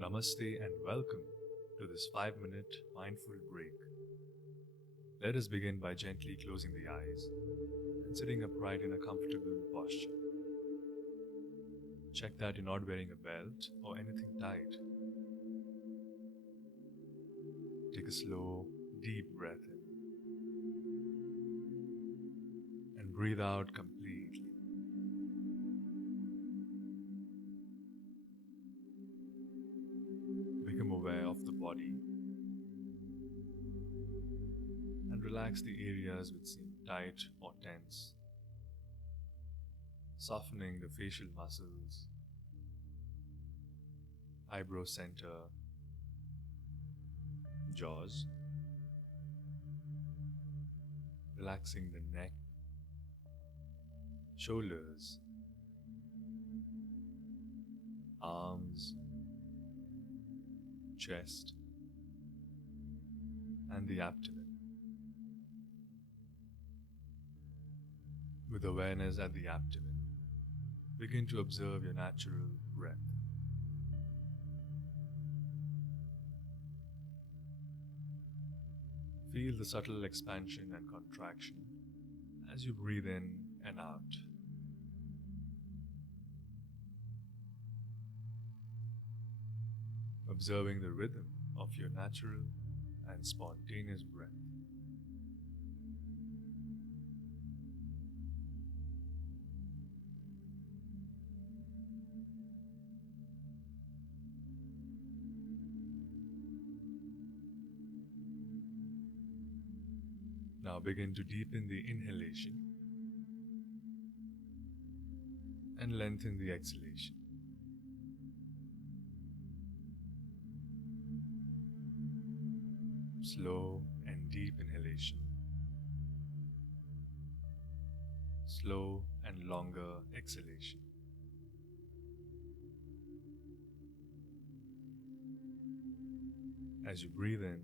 Namaste and welcome to this 5-minute mindful break. Let us begin by gently closing the eyes and sitting upright in a comfortable posture. Check that you're not wearing a belt or anything tight. Take a slow, deep breath in and breathe out completely. Become aware of the body and relax the areas which seem tight or tense, softening the facial muscles, eyebrow center, jaws, relaxing the neck, shoulders, arms, chest, and the abdomen. With awareness at the abdomen, begin to observe your natural breath. Feel the subtle expansion and contraction as you breathe in and out. Observing the rhythm of your natural and spontaneous breath. Now begin to deepen the inhalation and lengthen the exhalation. Slow and deep inhalation. Slow and longer exhalation. As you breathe in,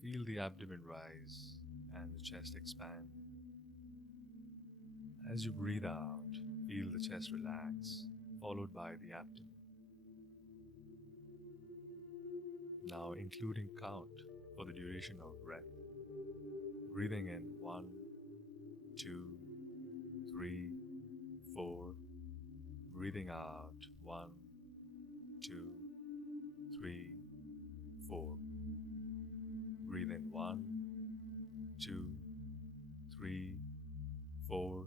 feel the abdomen rise and the chest expand. As you breathe out, feel the chest relax, followed by the abdomen. Now including count for the duration of breath. Breathing in 1, 2, 3, 4. Breathing out 1, 2, 3, 4. Breathe in 1, 2, 3, 4.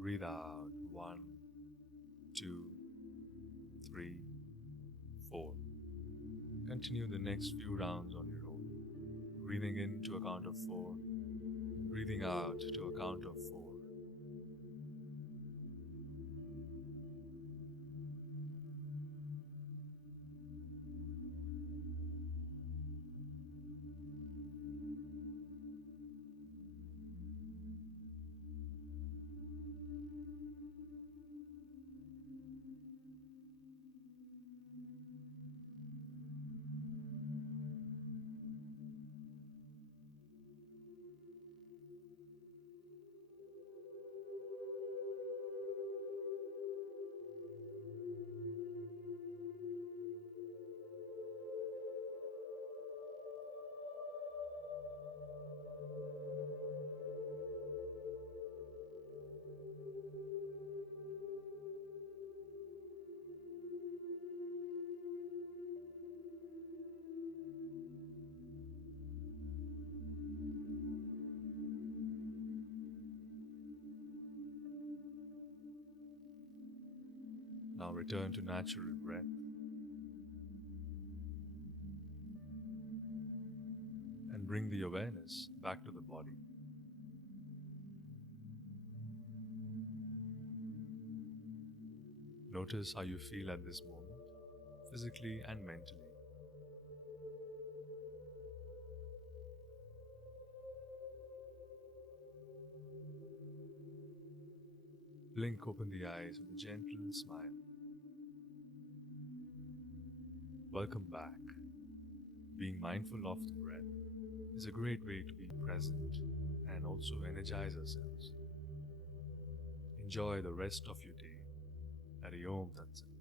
Breathe out 1, 2, 3, 4. Continue the next few rounds on your own. Breathing in to a count of 4. Breathing out to a count of 4. Now return to natural breath and bring the awareness back to the body. Notice how you feel at this moment, physically and mentally. Blink open the eyes with a gentle smile. Welcome back. Being mindful of the breath is a great way to be present and also energize ourselves. Enjoy the rest of your day. Hari Om Tat Sat.